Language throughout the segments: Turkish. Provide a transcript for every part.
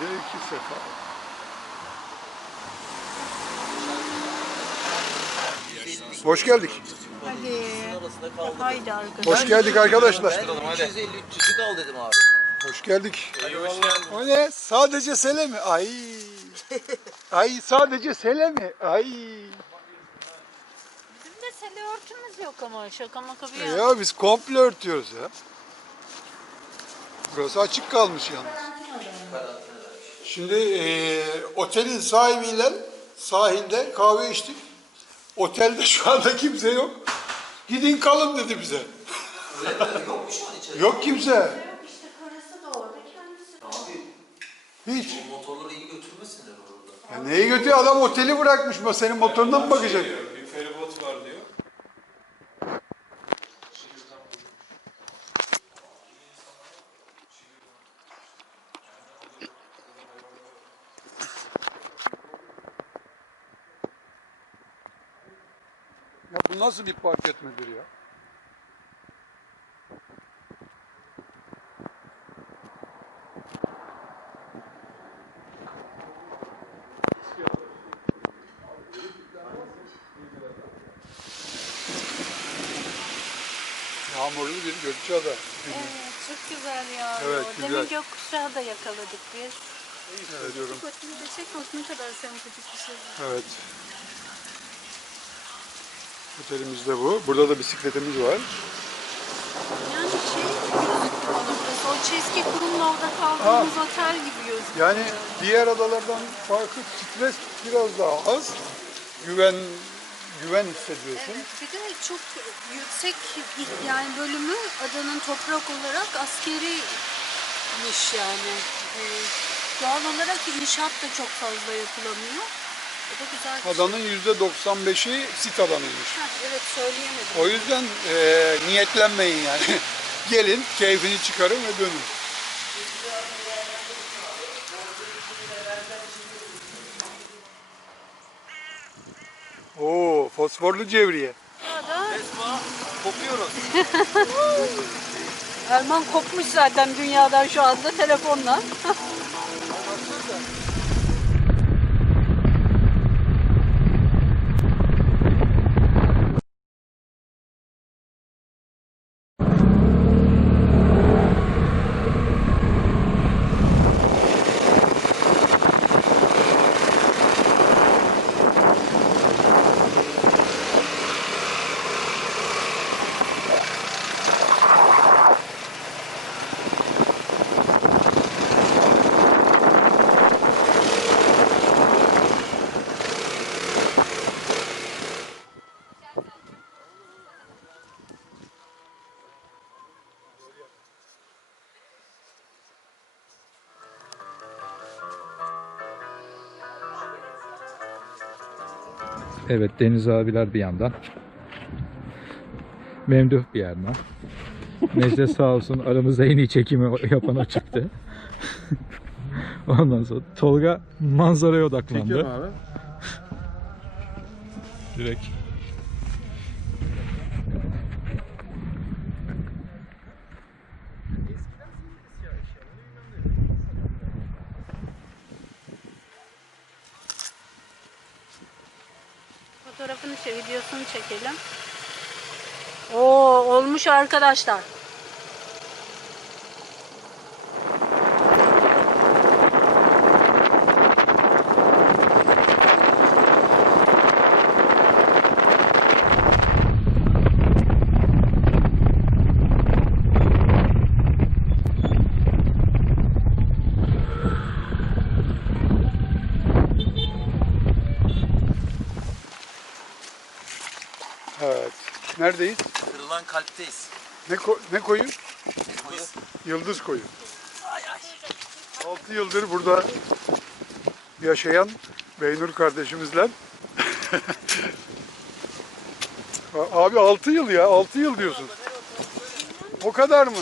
Zevki sefa. Hoş geldik. Hadi. Haydi arkadaşlar. Hoş geldik arkadaşlar. 350 300'lük al dedim abi. Hoş geldik. O ne? Sadece sele mi? Ay. Ay sadece sele mi? Ay. Bizim de sele örtümüz yok ama şaka maka bir E yana. Ya biz komple örtüyoruz ya. Burası açık kalmış yalnız. Şimdi eee, otelin sahibiyle sahilde kahve içtik. Otelde şu anda kimse yok. Gidin kalın dedi bize. Yok mu şu an içeride? Yok kimse. İşte karısı da orada kendisi. Abi Hiç. o motorları iyi götürmesinler orada. Ya neyi götürüyor adam oteli bırakmış mı? Senin motoruna mı bakacak? Bir feribot var diyor. Ya bu nasıl bir park etmedir ya? Bir Gökçeada. Evet çok güzel ya. Evet, Demin güzel. gökkuşağı da yakaladık biz. Evet, diyorum. Kotunu da çek bak ne kadar sempatik bir şey. Evet. Otelimiz de bu. Burada da bisikletimiz var. Yani şey gözüktü bana burası. O çeski kurumla orada kaldığımız otel gibi gözüküyor. Yani diğer adalardan farklı stres biraz daha az. Güven güven hissediyorsun. Evet, bir de çok yüksek yani bölümü adanın toprak olarak askeriymiş yani. Ee, doğal olarak inşaat da çok fazla yapılamıyor. O da güzel bir şey. Adanın yüzde 95'i sit alanıymış. Heh, evet söyleyemedim. O yüzden eee, niyetlenmeyin yani. Gelin, keyfini çıkarın ve dönün. Oo, fosforlu cevriye. Esma kopuyoruz. Erman kopmuş zaten dünyadan şu anda telefonla. Evet Deniz abiler bir yandan. Memduh bir yandan. Necdet sağ olsun aramızda en iyi çekimi yapan o çıktı. Ondan sonra Tolga manzaraya odaklandı. abi. Direkt. Çekelim. Oo olmuş arkadaşlar. Evet. Neredeyiz? Kırılan kalpteyiz. Ne, ko- ne koyu? Koyu. Yıldız koyu. Ay ay. 6 yıldır burada yaşayan Beynur kardeşimizle. Abi 6 yıl ya, 6 yıl diyorsun. O kadar mı?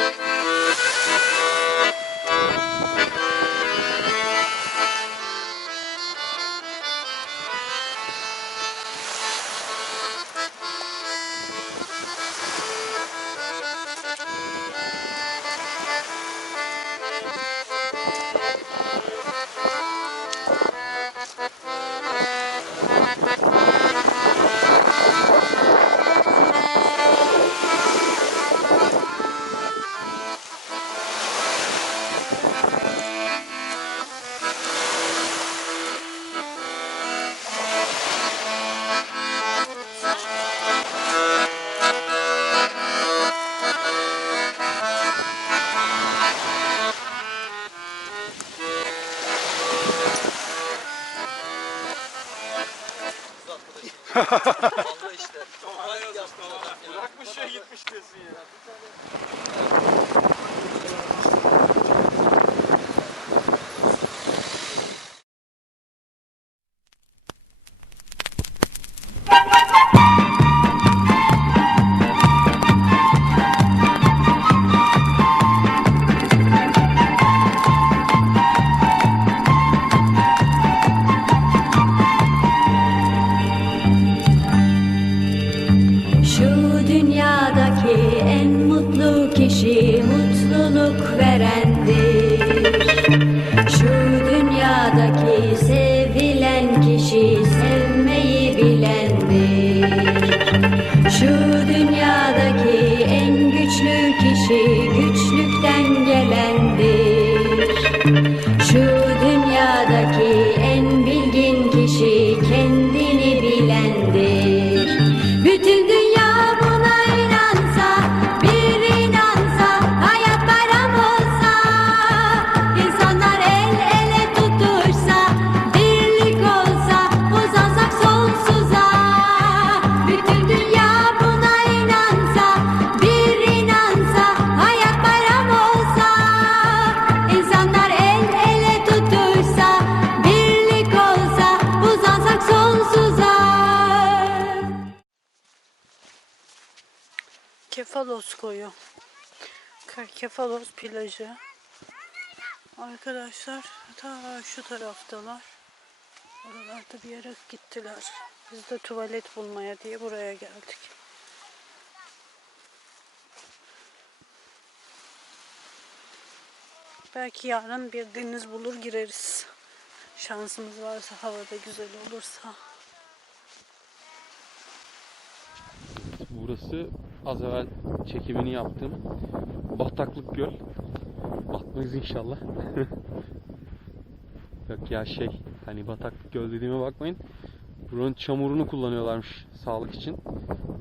Música Vallahi işte. Bırakmış ya gitmiş desin ya. En güçlü kişi Kefalos koyu. Kefalos plajı. Arkadaşlar ta şu taraftalar. Oralarda bir yere gittiler. Biz de tuvalet bulmaya diye buraya geldik. Belki yarın bir deniz bulur gireriz. Şansımız varsa havada güzel olursa. Burası az evvel çekimini yaptığım bataklık göl. Batmayız inşallah. Yok ya şey hani bataklık göl dediğime bakmayın. Buranın çamurunu kullanıyorlarmış sağlık için.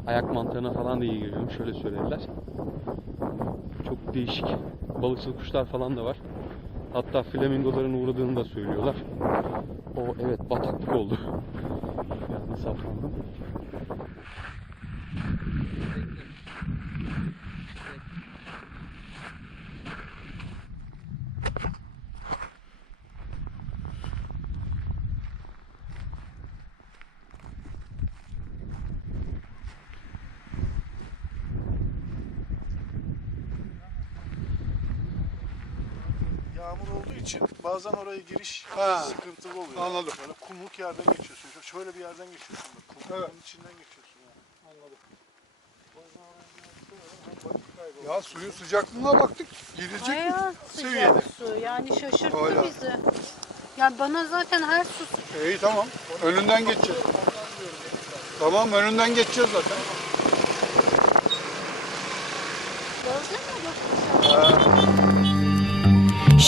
Ayak mantığına falan da iyi geliyormuş şöyle söylediler. Çok değişik balıkçıl kuşlar falan da var. Hatta flamingoların uğradığını da söylüyorlar. O evet bataklık oldu. Yani saplandım. Yağmur olduğu için bazen oraya giriş Ha, sıkıntılı oluyor. anladım. Böyle kumluk yerden geçiyorsun. Şö- Şöyle bir yerden geçiyorsun. Bak, kumluğun Evet. içinden geçiyorsun. Yani. Ya suyun sıcaklığına baktık. Girecek Bayağı seviyede. sıcak su. Yani şaşırttı Hala. bizi. Yani bana zaten her su İyi tamam. Önünden geçeceğiz. Tamam önünden geçeceğiz zaten.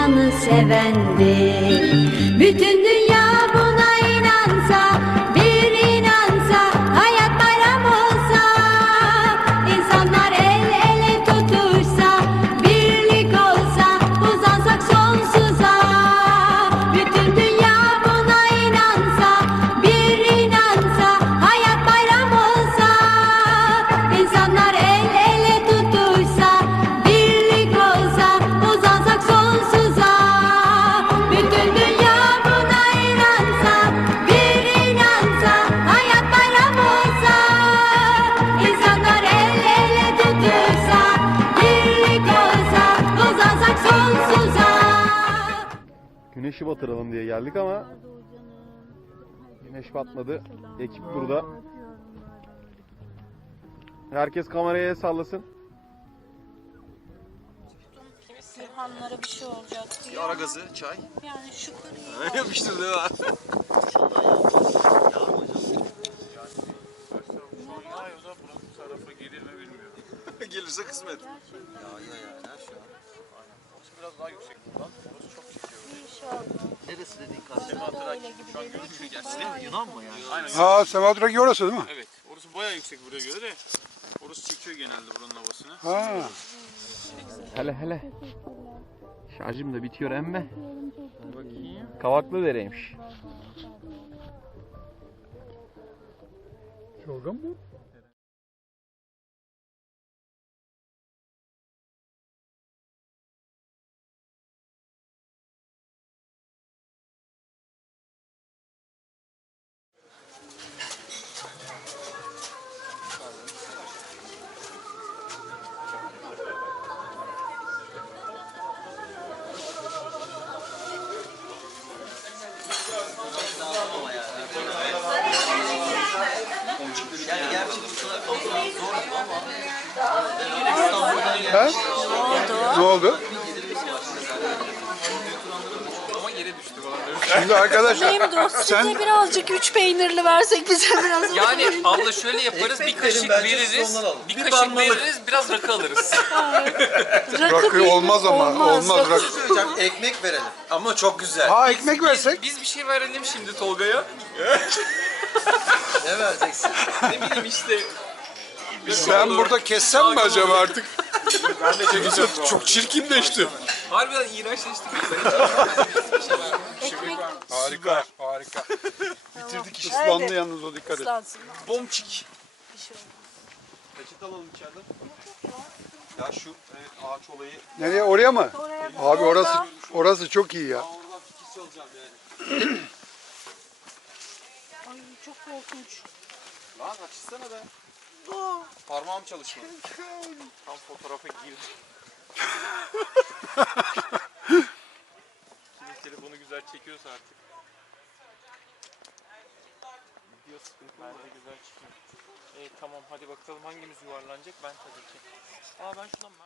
insanı sevendir. Bütün dünya Güneşi batıralım diye geldik ama güneş batmadı. Ekip burada. Herkes kameraya sallasın. Gürhanlara bir şey olacak diye. Ara gazı, çay. Yani şu kırıyı Yapıştır değil mi? Yağ o da bu tarafa gelir mi bilmiyorum. Kısmetse kısmet. Yağıyor yani ha şu an. Biraz daha yüksek buradan. Orası çok. Neresi dediğin karşı? Gibi geliyor çünkü bayağı Yunan mı yani? Aynen. Ha Semadraki orası değil mi? Evet. Orası bayağı yüksek buraya göre de. Orası çekiyor genelde buranın havasını. Ha. Hele hele. Şarjım da bitiyor emme. Kavaklı dereymiş. Yorgan mı? He? Ne oldu? Düştü falan. Şimdi arkadaşlar Benim dostum sen birazcık üç peynirli versek bize biraz. Yani abla şöyle yaparız bir kaşık bence veririz. Bir Bir kaşık damlalık. veririz biraz rakı alırız. rakı peynir olmaz ama olmaz, rakı. söyleyeceğim ekmek verelim. Ama çok güzel. Ha ekmek versek? Biz bir şey verelim şimdi Tolga'ya. Ne vereceksin? Ne bileyim işte. Ben burada kessem mi acaba artık? Ben de çekeceğim. Çok çirkinleşti. Harbiden iğrençleştik. Ekmek Harika, harika. Bitirdik iş ıslandı yalnız o dikkat et. ıslansın. Bomçik. Peçete alalım içeriden. Ya şu evet, ağaç olayı. Nereye oraya mı? Oraya Abi orası orası çok iyi ya. Oradan fikir çalacağım yani. Ay çok korkunç. Lan açsana be. Parmağım çalışmadı. Tam fotoğrafa girdi. Kimin telefonu güzel çekiyorsa artık. Video sıkıntılarda güzel çıkıyor. E, tamam hadi bakalım hangimiz yuvarlanacak ben tadacağım. Aa ben şundan